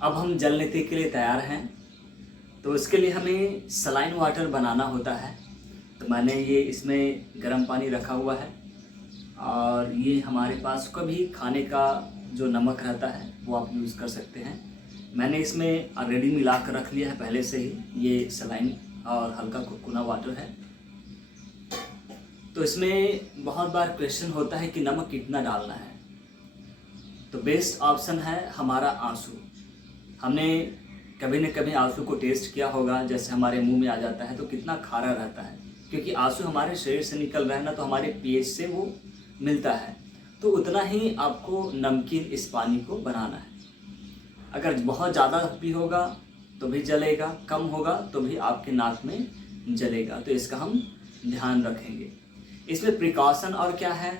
अब हम जल नीति के लिए तैयार हैं। तो इसके लिए हमें सलाइन वाटर बनाना होता है। तो मैंने ये इसमें गर्म पानी रखा हुआ है और ये हमारे पास कभी खाने का जो नमक रहता है वो आप यूज़ कर सकते हैं। मैंने इसमें ऑलरेडी मिला कर रख लिया है पहले से ही। ये सलाइन और हल्का कुनकुना वाटर है। तो इसमें बहुत बार क्वेश्चन होता है कि नमक कितना डालना है। तो बेस्ट ऑप्शन है हमारा आंसू। हमने कभी न कभी आंसू को टेस्ट किया होगा, जैसे हमारे मुंह में आ जाता है तो कितना खारा रहता है, क्योंकि आंसू हमारे शरीर से निकल रहा है ना, तो हमारे पीएच से वो मिलता है। तो उतना ही आपको नमकीन इस पानी को बनाना है। अगर बहुत ज़्यादा भी होगा तो भी जलेगा, कम होगा तो भी आपके नाक में जलेगा। तो इसका हम ध्यान रखेंगे। इसमें प्रिकॉशन और क्या है,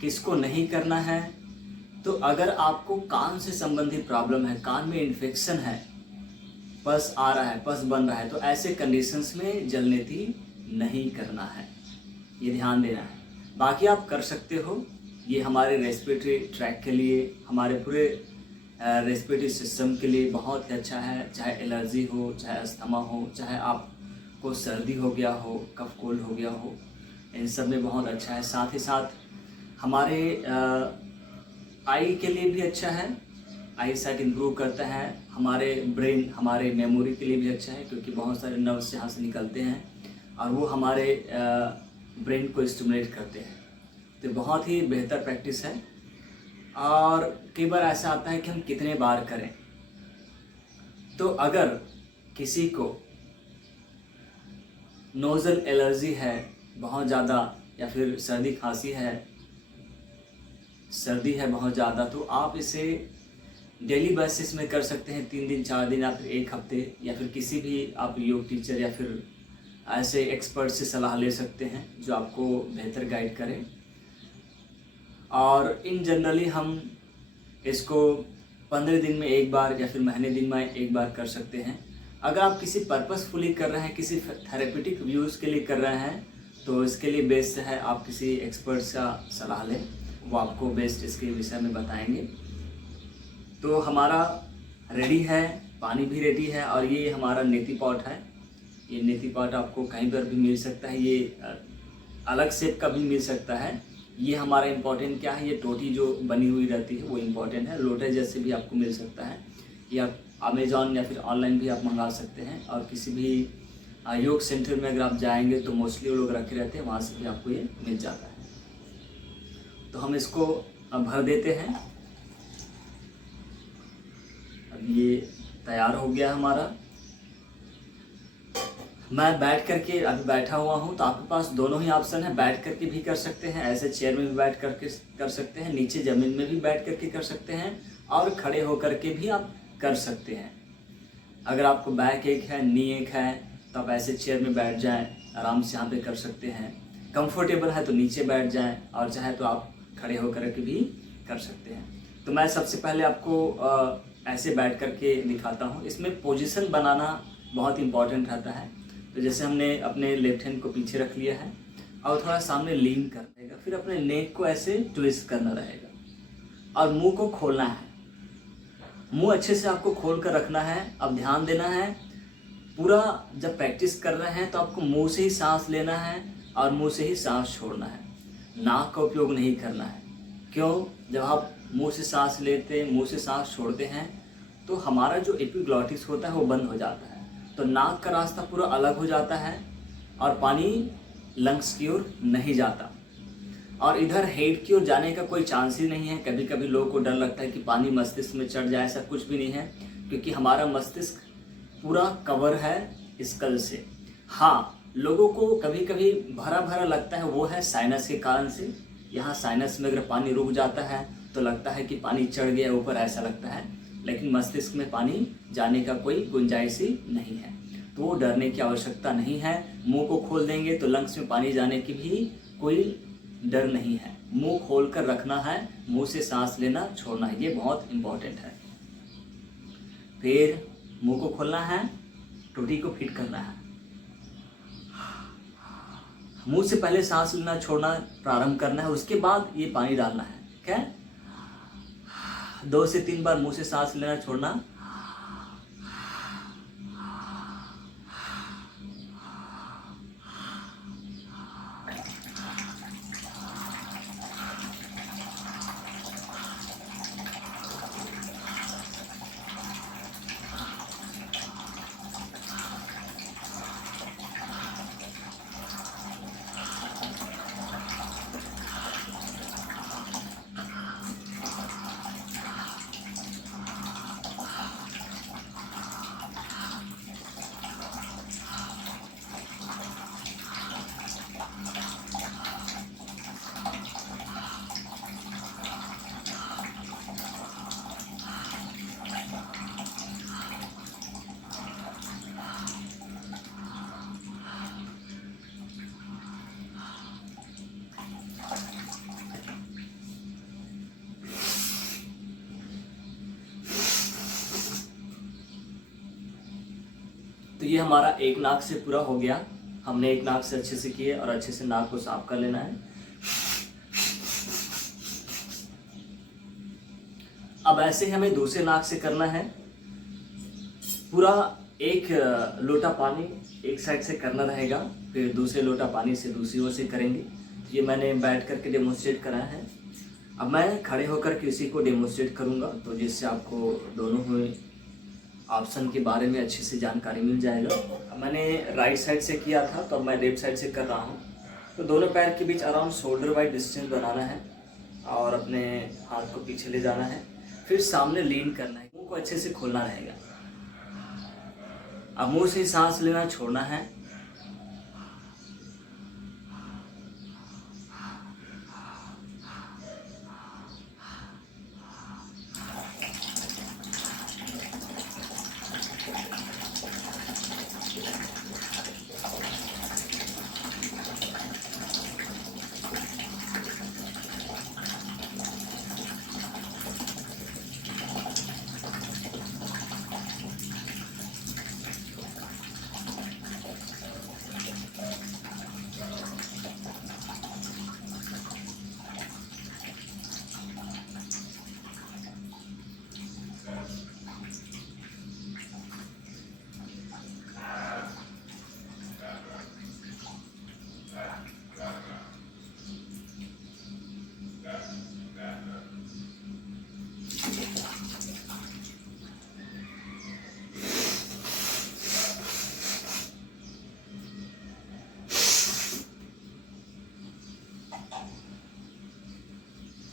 किसको नहीं करना है। तो अगर आपको कान से संबंधित प्रॉब्लम है, कान में इन्फेक्शन है, पस आ रहा है, पस बन रहा है, तो ऐसे कंडीशंस में जल नीति नहीं करना है, ये ध्यान देना है। बाकी आप कर सकते हो। ये हमारे रेस्पिरेटरी ट्रैक के लिए, हमारे पूरे रेस्पिरेटरी सिस्टम के लिए बहुत ही अच्छा है। चाहे एलर्जी हो, चाहे अस्थमा हो, चाहे आपको सर्दी हो गया हो, कफ कोल्ड हो गया हो, इन सब में बहुत अच्छा है। साथ ही साथ हमारे आई के लिए भी अच्छा है, आई साइट इम्प्रूव करता है। हमारे ब्रेन, हमारे मेमोरी के लिए भी अच्छा है, क्योंकि बहुत सारे नर्व्स यहाँ से निकलते हैं और वो हमारे ब्रेन को स्टिमुलेट करते हैं। तो बहुत ही बेहतर प्रैक्टिस है। और कई बार ऐसा आता है कि हम कितने बार करें। तो अगर किसी को नोज़ल एलर्जी है बहुत ज़्यादा, या फिर सर्दी खांसी है, सर्दी है बहुत ज़्यादा, तो आप इसे डेली बेसिस में कर सकते हैं। 3 दिन, 4 दिन या फिर 1 हफ्ते, या फिर किसी भी आप योग टीचर या फिर ऐसे एक्सपर्ट से सलाह ले सकते हैं जो आपको बेहतर गाइड करें। और इन जनरली हम इसको 15 दिन में 1 बार या फिर महीने दिन में 1 बार कर सकते हैं। अगर आप किसी पर्पसफुली कर रहे हैं, किसी थेरेपेटिक व्यूज़ के लिए कर रहे हैं, तो इसके लिए बेस्ट है आप किसी एक्सपर्ट का सलाह लें, वो आपको बेस्ट इसके विषय में बताएंगे। तो हमारा रेडी है, पानी भी रेडी है, और ये हमारा नीति पॉट है। ये नीति पॉट आपको कहीं पर भी मिल सकता है, ये अलग शेप का भी मिल सकता है। ये हमारा इम्पोर्टेंट क्या है, ये टोटी जो बनी हुई रहती है वो इम्पोर्टेंट है। लोटे जैसे भी आपको मिल सकता है, या अमेज़ॉन या फिर ऑनलाइन भी आप मंगा सकते हैं। और किसी भी योग सेंटर में अगर आप जाएंगे तो मोस्टली वो लोग रखे रहते हैं, वहाँ से भी आपको ये मिल जाता है। तो हम इसको भर देते हैं। अब ये तैयार हो गया हमारा। मैं बैठ करके अभी बैठा हुआ हूँ, तो आपके पास दोनों ही ऑप्शन है। बैठ करके भी कर सकते हैं, ऐसे चेयर में भी बैठ करके कर सकते हैं, नीचे ज़मीन में भी बैठ करके कर सकते हैं, और खड़े होकर के भी आप कर सकते हैं। अगर आपको बैक एक है, नी एक है, तो आप ऐसे चेयर में बैठ जाएं, आराम से यहाँ पे कर सकते हैं। कंफर्टेबल है तो नीचे बैठ जाएं, और चाहे तो आप खड़े होकर के भी कर सकते हैं। तो मैं सबसे पहले आपको ऐसे बैठ करके दिखाता हूँ। इसमें पोजीशन बनाना बहुत इंपॉर्टेंट रहता है। तो जैसे हमने अपने लेफ्ट हैंड को पीछे रख लिया है और थोड़ा सामने लीन कर रहेगा, फिर अपने नेक को ऐसे ट्विस्ट करना रहेगा और मुंह को खोलना है। मुंह अच्छे से आपको खोल कर रखना है। अब ध्यान देना है, पूरा जब प्रैक्टिस कर रहे हैं तो आपको मुंह से ही सांस लेना है और मुंह से ही सांस छोड़ना है। नाक का उपयोग नहीं करना है। क्यों? जब आप मुंह से सांस लेते हैं, मुंह से सांस छोड़ते हैं, तो हमारा जो एपिग्लॉटिस होता है वो बंद हो जाता है। तो नाक का रास्ता पूरा अलग हो जाता है और पानी लंग्स की ओर नहीं जाता, और इधर हेड की ओर जाने का कोई चांस ही नहीं है। कभी कभी लोगों को डर लगता है कि पानी मस्तिष्क में चढ़ जाए, ऐसा कुछ भी नहीं है, क्योंकि हमारा मस्तिष्क पूरा कवर है स्कल से। हाँ, लोगों को कभी कभी भरा भरा लगता है, वो है साइनस के कारण से। यहाँ साइनस में अगर पानी रुक जाता है तो लगता है कि पानी चढ़ गया ऊपर, ऐसा लगता है, लेकिन मस्तिष्क में पानी जाने का कोई गुंजाइश ही नहीं है। तो वो डरने की आवश्यकता नहीं है। मुंह को खोल देंगे तो लंग्स में पानी जाने की भी कोई डर नहीं है। मुंह खोल कर रखना है, मुंह से सांस लेना छोड़ना है, ये बहुत इम्पोर्टेंट है। फिर मुंह को खोलना है, टोटी को फिट करना है। मुंह से पहले सांस लेना छोड़ना प्रारंभ करना है, उसके बाद ये पानी डालना है। ठीक है? 2 से 3 बार मुंह से सांस लेना छोड़ना, तो ये हमारा एक नाक से पूरा हो गया। हमने एक नाक से अच्छे से किए और अच्छे से नाक को साफ कर लेना है। अब ऐसे ही हमें दूसरे नाक से करना है। पूरा एक लोटा पानी एक साइड से करना रहेगा, फिर दूसरे लोटा पानी से दूसरी ओर से करेंगे। ये मैंने बैठ करके डेमोन्स्ट्रेट करा है। अब मैं खड़े होकर के इसी को डेमोन्स्ट्रेट करूँगा, तो जिससे आपको दोनों हुए ऑप्शन के बारे में अच्छे से जानकारी मिल जाएगा। अब मैंने राइट साइड से किया था, तो अब मैं लेफ्ट साइड से कर रहा हूँ। तो दोनों पैर के बीच अराउंड शोल्डर वाइड डिस्टेंस बनाना है और अपने हाथ को पीछे ले जाना है, फिर सामने लीन करना है, मुंह को अच्छे से खोलना रहेगा। अब मुंह से सांस लेना छोड़ना है।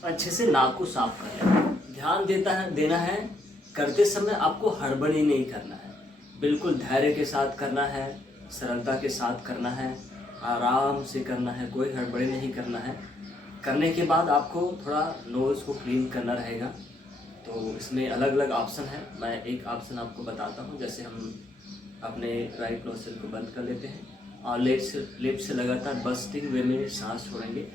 अच्छे से नाक को साफ कर लेना। ध्यान देना है करते समय आपको हड़बड़ी नहीं करना है, बिल्कुल धैर्य के साथ करना है, सरलता के साथ करना है, आराम से करना है, कोई हड़बड़ी नहीं करना है। करने के बाद आपको थोड़ा नोज़ को क्लीन करना रहेगा। तो इसमें अलग अलग ऑप्शन है, मैं एक ऑप्शन आपको बताता हूँ। जैसे हम अपने राइट नोस्ट्रिल को बंद कर लेते हैं और लेफ्ट से लगातार बस्टिंग वे में सांस छोड़ेंगे।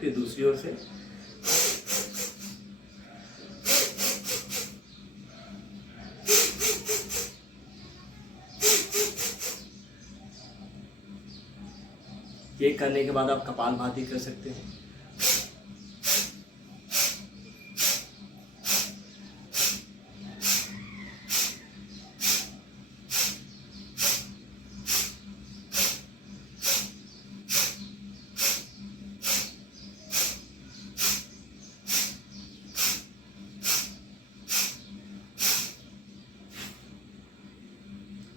फिर दूसरी ओर से ये करने के बाद आप कपालभाति कर सकते हैं।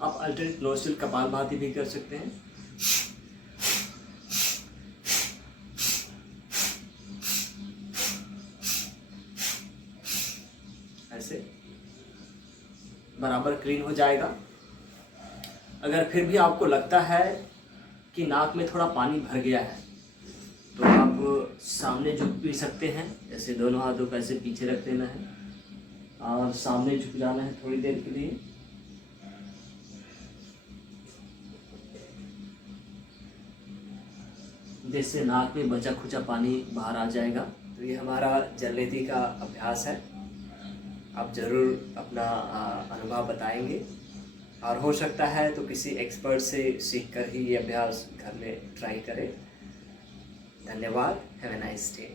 आप अल्टरनेट नोस्ट्रिल कपालभाति भी कर सकते हैं। ऐसे बराबर क्लीन हो जाएगा। अगर फिर भी आपको लगता है कि नाक में थोड़ा पानी भर गया है, तो आप सामने झुक भी सकते हैं। जैसे दोनों हाथों को ऐसे पीछे रख देना है और सामने झुक जाना है थोड़ी देर के लिए। जिससे नाक में बचा खुचा पानी बाहर आ जाएगा। तो ये हमारा जलनेती का अभ्यास है। आप ज़रूर अपना अनुभव बताएंगे और हो सकता है तो किसी एक्सपर्ट से सीखकर ही ये अभ्यास घर में ट्राई करें। धन्यवाद। Have a nice day.